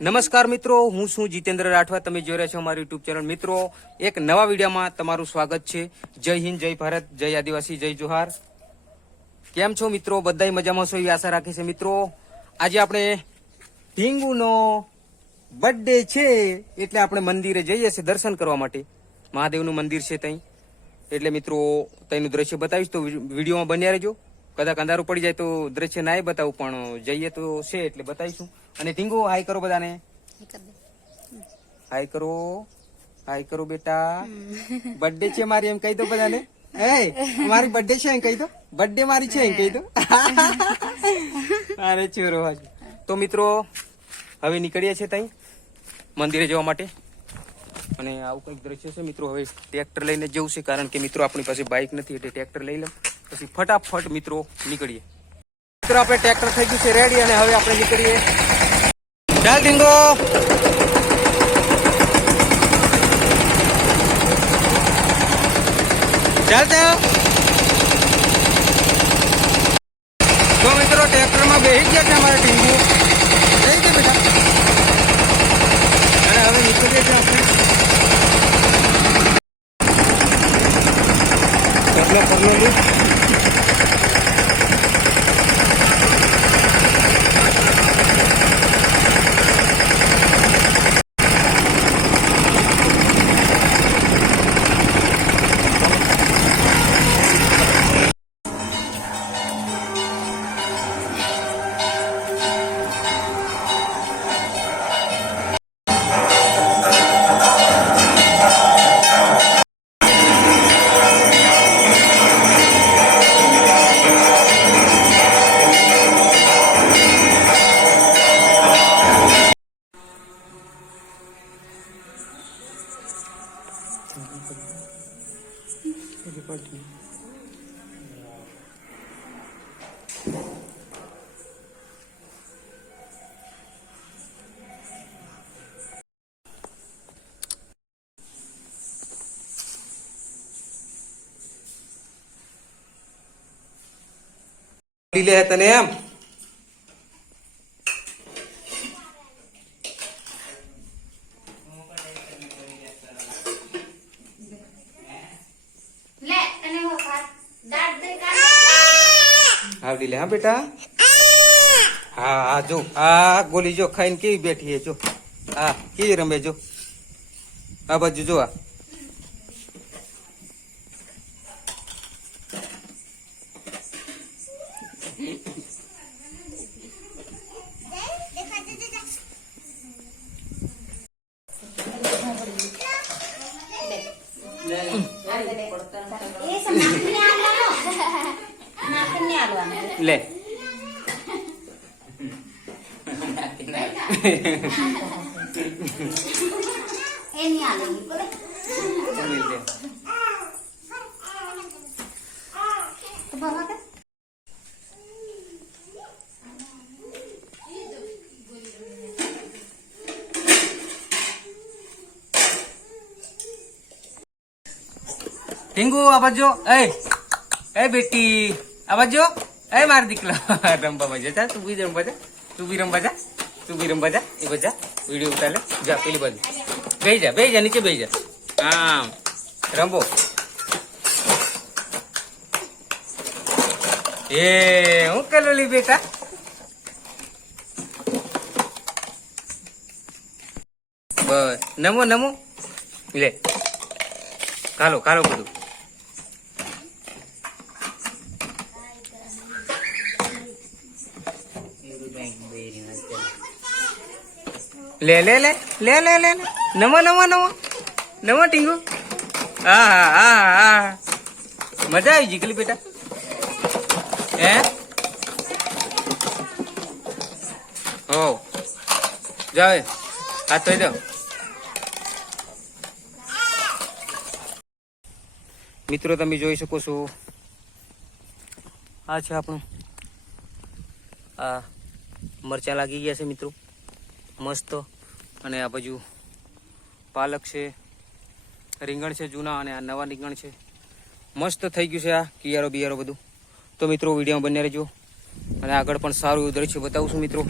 નમસ્કાર મિત્રો, હું છું જીતેન્દ્ર રાઠવા. તમે જોઈ રહ્યા છો અમારી યુટ્યુબ ચેનલ. મિત્રો, એક નવા વિડીયોમાં તમારું સ્વાગત છે. જય હિન્દ, જય ભારત, જય આદિવાસી, જય જોહાર. કેમ છો મિત્રો? બધાય મજામાં છો એવી આશા રાખી છે. મિત્રો, આજે આપણે ઢીંગુનો બર્થડે છે એટલે આપણે મંદિરે જઈએ છીએ દર્શન કરવા માટે. મહાદેવનું મંદિર છે ત્યાં. એટલે મિત્રો ત્યાંનું દ્રશ્ય બતાવીશ, તો વિડીયોમાં બન્યા રહેજો. કદાચ અંધારું પડી જાય તો દ્રશ્ય ના બતાવું, પણ જઈએ તો છે એટલે બતાવીશું. અને ઢીંગુ હાય કરો બધાને. હાય કરો, હાય કરો બેટા. બર્થડે છે મારી એમ કહી દો બધાને. મારી બર્થડે છે એમ કહી દો. બર્થડે મારી છે એમ કહી દો. અરે છોરો. તો મિત્રો હવે નીકળીએ છીએ ત્યાં મંદિરે જવા માટે. અને આવું કંઈક દ્રશ્ય છે મિત્રો. હવે ટ્રેક્ટર લઈને જવું છે, કારણ કે મિત્રો આપણી પાસે બાઇક નથી, એટલે ટ્રેક્ટર લઈ લઉં પછી ફટાફટ મિત્રો નીકળીએ. મિત્રો આપણે ટ્રેક્ટર થઈ ગયું છે રેડી, અને હવે આપણે નીકળીએ. ચાલ ઢીંગો. ચાલ ચાલ. તો મિત્રો ટ્રેક્ટરમાં બેસી ગયા છે અમારે ઢીંગુ. જઈ ગયા બેટા. અને હવે નીકળીએ છીએ આપણે. લે તને એમ આવડી લે. હા બેટા. હા હા જો આ ગોલી જો ખાઈને કેવી બેઠી હે જો. હા કેવી રમે જો. આ બાજુ જો. આ લે. ઢીંગુ આ બાજુ. એ બેટી આ બાજુ. મારી દીકલા રમવા મજા. જા તું બી રમવા જા. તું બી રમવા જા. તું બી રમવા જા. એ બધા વિડીયો ઉતારે. જા પેલી બાજુ બેહી જા. બેહી જા નીચે બેહી જા. હા રમવો. એ હું કલોલી બેટા. બસ નમો નમો. લે કાલો કાલો બધું. લે લે લે લે લે લે નમો નમો નમો નમો ટીંગુ. હા હા હા હા મજા આવી જીકલી બેટા. હે હો જાવે હાથ ધોઈ દો. મિત્રો તમે જોઈ શકો છો, આ છે આપણું. આ મરચાં લાગી ગયા છે મિત્રો મસ્ત. અને આ બાજુ પાલક છે, રીંગણ છે જૂના, અને આ નવા રીંગણ છે. મસ્ત થઈ ગયું છે આ કિયારો બિયારો બધું. તો મિત્રો વિડીયો બન્યા રહેજો, અને આગળ પણ સારું એવું દ્રશ્ય બતાવું છું મિત્રો.